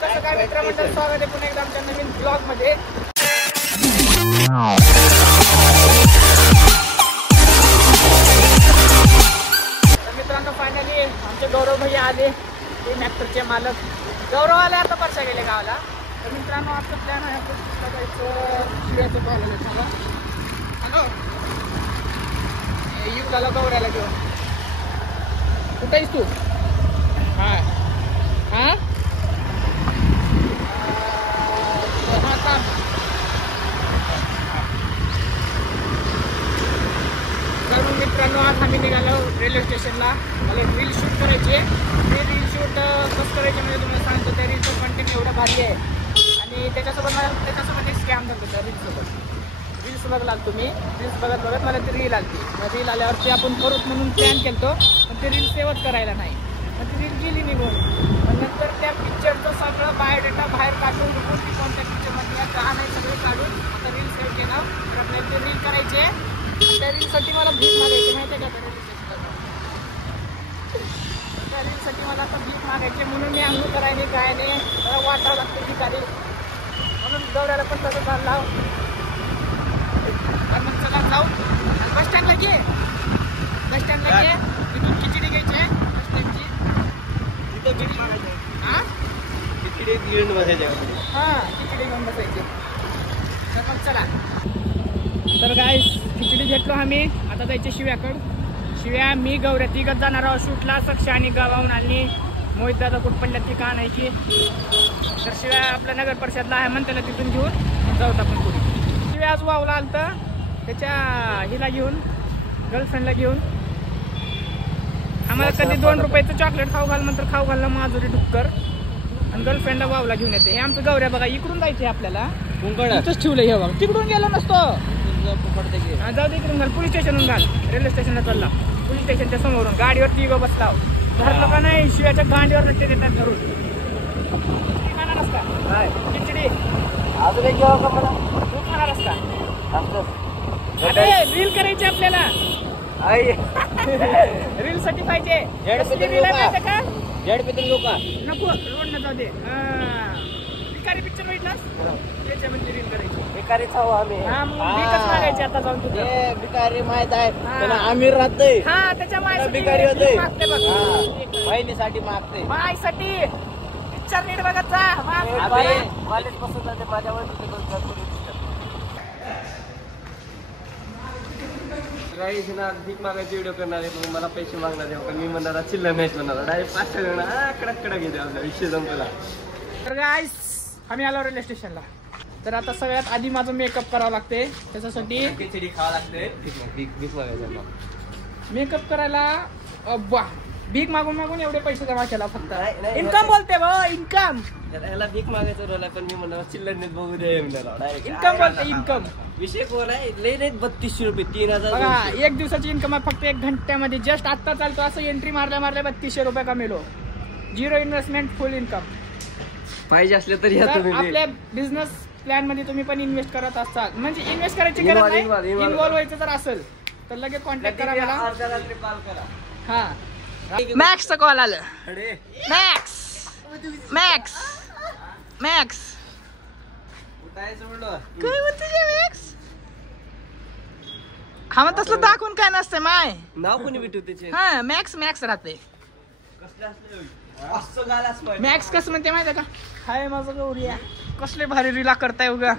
कसं काय मित्रांनो, स्वागत आहे पुन्हा एकदा आमच्या नवीन ब्लॉग मध्ये. मित्रांनो फायनली आमचे गौरव भैया आले, ते मॅक्टरचे मालक. गौरव आले आता परशा गेले गावाला. तर मित्रांनो आजचं प्लॅन आहे आपण जायचं शिव्याचं कॉलेज. चला हॅलो येऊ झाला गौऱ्याला घेऊन. कुठे आहेस तू? हा हा तर मित्रांनो आज आम्ही निघालो रेल्वे स्टेशनला. मला एक रील शूट करायची आहे. ते रील शूट कसं करायचे म्हणजे तुम्हाला सांगतो. त्या रीलचं कंटेंट एवढं भारी आहे आणि त्याच्यासोबत एक स्कॅम झालं होतं रील्ससोबत. रील्स बघ लागतो मी. रील्स बघत बघत मला ती रील आली. मग रील आल्यावरती आपण करूच म्हणून प्लॅन केलतो, पण ते रील सेवच करायला नाही. मग ती रील गेली निघून. नंतर त्या पिक्चरचं सगळं बायोडेटा बाहेर काढून रुकून ती कोणत्या पिक्चरमध्ये का नाही सगळं काढून आता रील सेव्ह केला. तर आपल्याला ते रील करायचे. त्या रीलसाठी मला भीक मागायची माहिती आहे का? त्या रीलसाठी मला आता भीक मागायची म्हणून मी अंगू करायने काय नाही मला वाटावं लागतं भिकारी. म्हणून गौऱ्याला पण तसं चालला. मग चला जाऊ बस स्टँडला घे. बस स्टँडला घे. तिथून खिचडी घ्यायची आहे बस स्टँडची. तिथं भीक मागायची. हां खिचडी घेऊन बसायची. हां खिचडी घेऊन बसायची. तर मग चला. तर गाईस खिचडी घेतलो आम्ही. आता जायचे शिव्याकडं. शिव्या मी गौऱ्या तिघत जाणार आहोत शूटला. सक्षा आणि गावाहून आली. मोहित दादा कुठं पडल्या ती का नाही की. तर शिव्या आपल्या नगर परिषदला आहे म्हणताना तिथून घेऊन जाऊत आपण पुढे. शिव्या आज वावला आलतं त्याच्या हिला घेऊन, गर्लफ्रेंडला घेऊन. आम्हाला कधी 2 रुपयाचं चॉकलेट खाऊ घाल म्हणतं खाऊ घालला माजुरी डुक्कर. आणि गर्लफ्रेंडला वावला घेऊन येते. हे आमचं गौऱ्या बघा. इकडून जायचे आपल्याला. इथंच ठेवलं हे बघा. तिकडून गेलो नसतो. जाऊ दे इकडून घाल. पोलीस स्टेशनहून घाल. रेल्वे स्टेशनला चालला. पोलीस स्टेशनच्या समोरून गाडीवरती गो बसला. धरलं का नाही शिव्याच्या गांडीवर ते देतात धरून. खाणारच का खिचडी? अजून एक घेऊ का मला? तू खाणारच का? अरे रील करायची आपल्याला. रील साठी पाहिजे. का नको रोड न जाऊ दे. भिकारी पिक्चर बघितलास? त्याच्यामध्ये रील करायची. भिकारी खाऊ आम्ही. हा मग भीकच मागायची आता जाऊन तुझं. भिकारी माहित आहे त्याला आमिर राहतोय. हा त्याच्या माय भिकारी होते. मागते बघ बहिणीसाठी मागते. मायसाठी पिक्चर नीट बघत जा. कॉलेज पासून जाते माझ्यावर. भीक मागायची व्हिडिओ करणार आहे. मला पैसे मागणार आहे. पण मी म्हणणार चिल्लर नाहीच म्हणणार. डायरेक्ट 500 जण कडक घेते आपला विषय संपला. तर गाईस आम्ही आलो रेल्वे स्टेशनला. तर आता सगळ्यात आधी माझं मेकअप करावं लागते. त्याच्यासाठी खिचडी खावं लागते. भीक मागायचं. मेकअप करायला भीक मागून मागून एवढे पैसे जमा केला फक्त. इन्कम बोलते बा इन्कम. याला भीक मागायचं रोल आहे. पण मी म्हणणार चिल्लर नाही बघू दे. इन्कम बोलते इन्कम. विषय कोण आहे? लय नाही 3200 रुपये 3000. बघा एक दिवसाची इन्कम आहे फक्त 1 घंट्यामध्ये. जस्ट आता चालतो असं एंट्री मारल्या 3200 रुपये कमेलो. 0 इन्व्हेस्टमेंट फुल इन्कम. पाहिजे असले तरी आपल्या बिझनेस प्लॅन मध्ये तुम्ही पण इन्व्हेस्ट करत असतात. म्हणजे इन्व्हेस्ट करायची गरज नाही. इन्व्हॉल्व व्हायचं जर असेल तर लगेच कॉन्टॅक्ट करा मला. हा मॅक्सचा कॉल आला. मॅक्स मॅक्स मॅक्स काय म्हणते मॅक्स? हा मग तसलं दाखवून काय नसतं माय. नाव कोणी भेटू त्याचे. हा मॅक्स मॅक्स राहते. मॅक्स कसं म्हणते माहिती का? हाय माझं गौरिया कसले भारी रीला करताय उगा.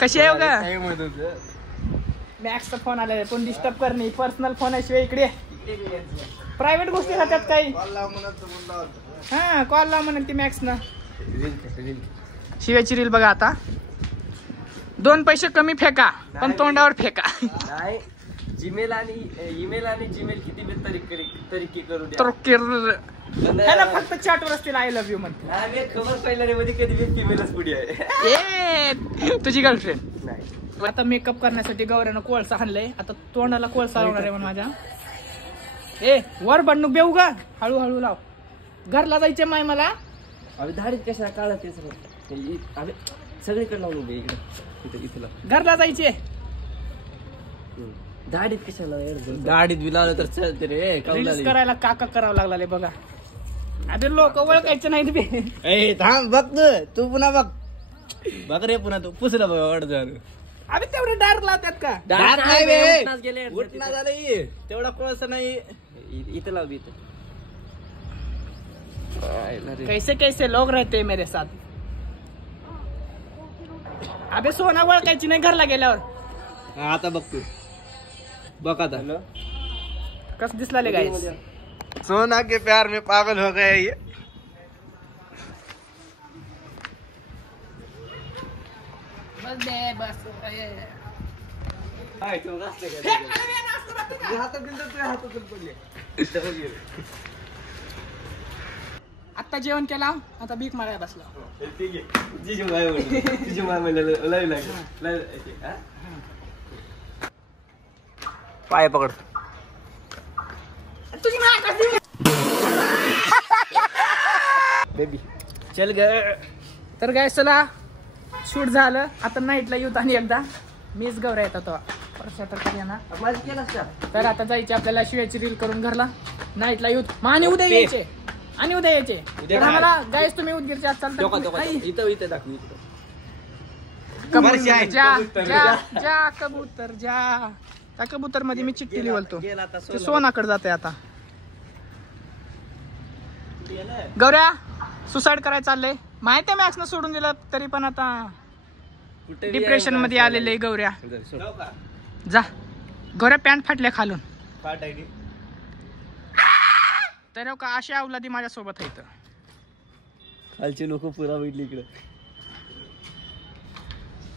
कशी आहे उगा? मॅक्सचा फोन आलाय. पण डिस्टर्ब करणे. पर्सनल फोन आहे शिवाय इकडे प्रायव्हेट गोष्टी राहतात काही. हा कॉल लाव म्हणून ती मॅक्स ना. शिवायची रील बघा. आता 2 पैसे कमी फेका पण तोंडावर फेका. नाही जीमेल आणि ईमेल आणि जीमेल किती तरीके करू द्या. फक्त चॅटवर असतील आय लव्ह यू म्हणते. खबर पहिल्या मध्ये कधी फीमेलच पुढे आहे. तुझी गर्लफ्रेंड नाही. आता मेकअप करण्यासाठी गौऱ्यानं कोळसा आणलंय. आता तोंडाला कोळसा लावणार आहे म्हणून माझ्या. वर बंडूक बेऊ गा. हळूहळू लाव. घरला जायचे माय मला. धाडीत कशा काढत सगळीकडे लावून दे. इकडे घरला जायचे. दाढीत कशाला दाढीत बी लावलं तर चलते रे. करायला काका करावं लागला बघा. अरे लोक ओळखायचं नाही बे. ए थांब बघ तू पुन्हा बघ रे पुन्हा तू पुसला बघ अडचण. अरे तेवढे डार्क लावतात का? डार्क नाही बे. गेले उठना झालं तेवढा कोळसा नाही. इथं लाव इथं. कैसे कैसे लोग रहते मेरे साथ. अबे सोना ओळखायची नाही घरला गेल्यावर. आता बघ तू बघ आता कस दिसला ले गाइस. सोना के प्यार में पागल हो गया ये. बस दे बस. आता जेवण केला आता भीक मारायला बसला. पाय पकड. तुझी बेबी चल ग. तर काय चला शूट झालं आता नाईटला येऊत आणि एकदा मीच गौऱ्या येतात तो वर्षा तर कधी ना. तर आता जायचे आपल्याला शिवायची रील करून घरला नाईटला येऊत मग आणि उद्या यायचे आणि उद्या यायचे. तर आम्हाला गाईस तुम्ही उदगीरचे आज चालता जा कबूतर जा. त्या कबूतर मध्ये मी चिठ्ठी लिहलतो ते सोनाकडे जाते आता. गौऱ्या सुसाईड करायला चाललंय माहिती आहे मॅक्स न सोडून दिलं तरी पण आता डिप्रेशन मध्ये आलेले गौऱ्या. जा गौऱ्या पॅन्ट फाटल्या खालून. तर का अशी अवलादी माझ्या सोबत आहे. खालचे लोक पुरा भेटले इकडे.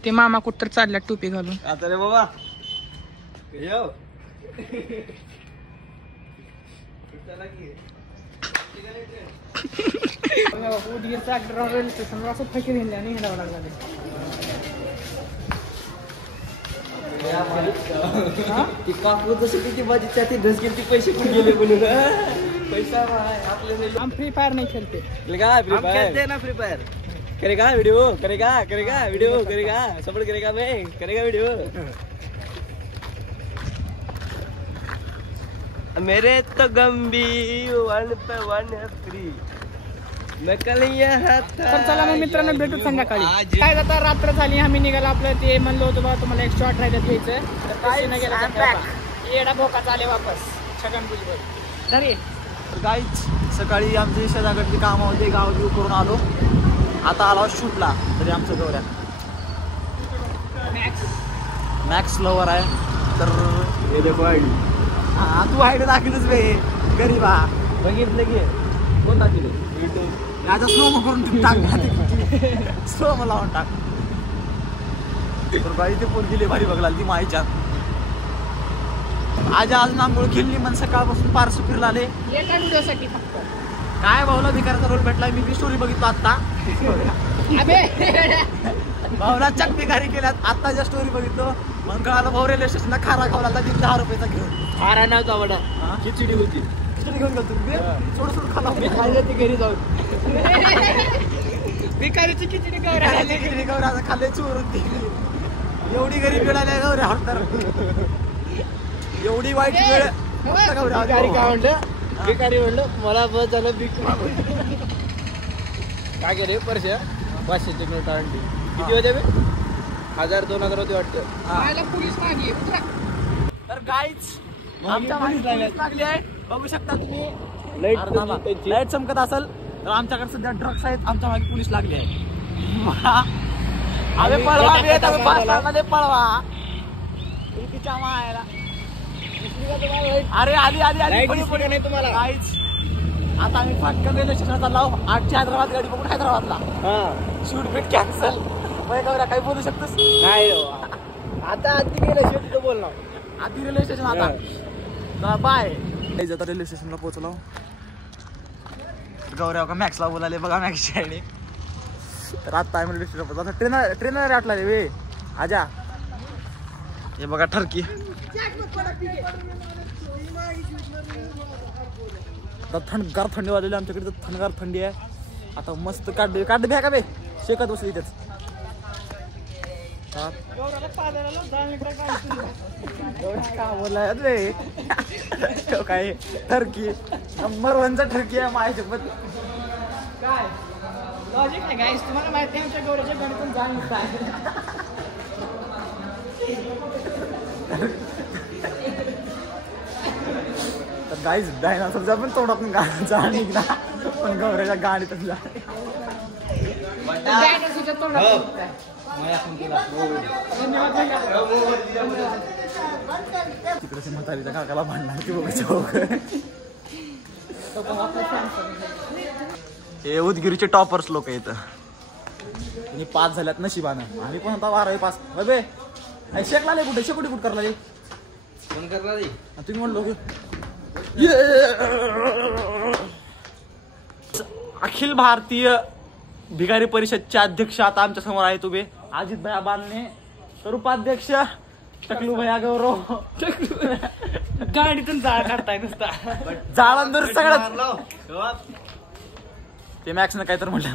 ते मामा कुठं तर चालल्या टोपी घालून. आता रे बाबा रेल्वे स्टेशन असं फकीर हिंडावं लागला. काकू जसं किती माझी ती ढस गेली पैसे कुठे गेले म्हणून. पैसा आपल्याला. हम फ्री फायर नहीं खेलते. खेलते ना फ्री फायर. करेगा वीडियो करेगा वीडियो करेगा सपोर्ट करेगा मैं करेगा वीडियो. मेरे तो गंभी 1 पे 1 फ्री. तर चला मग मित्रांनो भेटू संध्याकाळी. काय आता रात्र झाली आम्ही निघाला आपलं ते म्हणलो होतो बा तुम्हाला एक शॉट राहिलं घ्यायचं. येडा भोका चाले वापस छगन भुजबळ धरी. गाईच सकाळी आमचे शेजाकडची काम होते गाव घेऊ करून आलो. आता आलो शूटला तरी आमचं गौऱ्या मॅक्स लवर आहे. तर हे देखो आयडी. हा तू आयडी दाखवलंच बे गरीबा. बघितलं की कोण दाखवलं युट्यूब. आता स्लो करून टाक स्लो मला लावून टाक. तर बाई ते पोरगी लई भारी बघला ती माईच्या. आज आंघोळ केली मन सकाळपासून पार सुखीरला आले एका व्हिडिओसाठी फक्त. काय भाऊला भिकाराचा रोल भेटलाय. मी स्टोरी बघितलो आता. भाऊला चक भिकारी केल्यात आत्ताच्या स्टोरी बघितलो. मग कळालं भाऊ रेल्वे स्टेशनला खारा खावला 10 रुपयाचा घेऊन. खारा नव्हता वडा खिचडी होती. खिचडी घेऊन गेलो सोड खाला खायला ती घरी जाऊन. भिकारीची खिचडी गौऱ्या खाल्ले चोर होती. एवढी गरीब मिळाली गौऱ्या हरतर. एवढी वाईट वेळ भिकारी म्हणलं मला बस झालं. काय केले परश्या 500ची नोट आणली. किती होते 1000-2000 होते वाटतं. तर गाईच लागली आहे बघू शकता तुम्ही. लाईट चमकत असेल तर आमच्याकडे सध्या ड्रग्स आहेत. आमच्या मागे पोलीस लागले आहे. अरे पळवा मध्ये पळवा तिच्या मायला. अरे आली नाही तुम्हाला काहीच. आता आम्ही फाटकन रेल्वे स्टेशनला चाललो. 8ची हैदराबाद गाडी बघून हैदराबादला. शूट बीट कॅन्सल. काही बोलू शकतोस नाही आता आधी गेल्याशिवाय तिथं बोलणार. आधी रेल्वे स्टेशन आता बाय. आता रेल्वे स्टेशनला पोहोचलो. गौऱ्या का मॅक्सला बोलाले बघा मॅक्सची आयडी. तर आता आम्ही रेल्वे स्टेशन पोहोचलो. ट्रेनर आटला रे वे आजा. हे बघा ठरकी. थंडगार थंडी वाजलेली आमच्याकडे. तर थंडगार थंडी आहे. आता मस्त काढ भ्या का बे शेकत बसली इथेच. का बोलाय रे तो काय टर्की नंबर 1चा टर्की आहे माझ्यासोबत. काय लॉजिक नाही गाईस, तुम्हाला माहिती आहे आमच्या गौऱ्याच्या गणितून जाण निघताय. तर गाईज डायनासोरचा पण तोंडातून जाण निघला पण गौऱ्याच्या गाडीतून जा डायनासोरच्या तोंडात निघताय. तिकडे म्हातारीच्या काकाला भांडणार की बघा. हे उदगिरीचे टॉपर्स लोक येत आणि 5 झाल्यात नशिबानं. आम्ही पण आता 12वी पास. बे शेकला कुठे शेकुटी कुठ करला कोण करणार तुम्ही म्हणलो की अखिल भारतीय भिकारी परिषदचे अध्यक्ष आता आमच्या समोर आहेत उभे. अजित भैया बालने तर उपाध्यक्ष टकलू भैया गौरव. गाडीतून जाळ काढताय नुसता जाळंदर सगळं ते मॅक्सनं काय तर म्हटलं.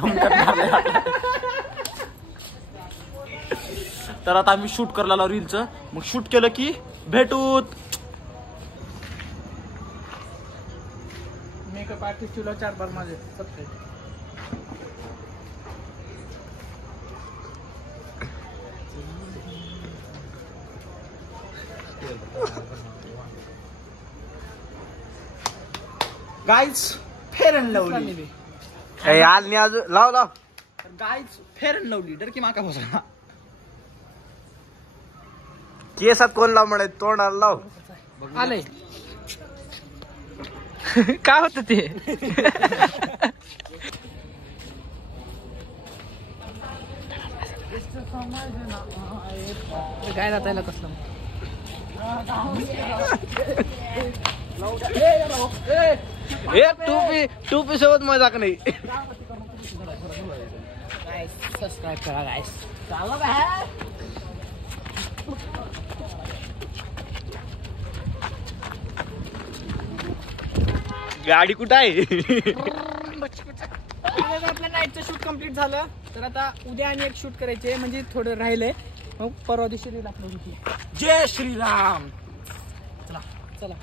तर आता आम्ही शूट करला रीलचं. मग शूट केलं की भेटूत. मेकअप आर्टिस्ट 4 बार माझे subscribe. Guys fair and lovely लाव लाव. गाईज फेअर अँड लवली डर की माका बसा केसात कोण लाव म्हणे तोंडाला लाव. आलंय काय होत ते. काय जाता कसलं टूपी सोबत मजाक नाही. सबस्क्राईब करा गाईस. गाडी कुठं आहे. आपलं नाईटचं शूट कम्प्लीट झालं. तर आता उद्या आणि एक शूट करायचे म्हणजे थोडं राहिलंय. मग परवा दिवशी रील अपलोड होती. जय श्रीराम. चला.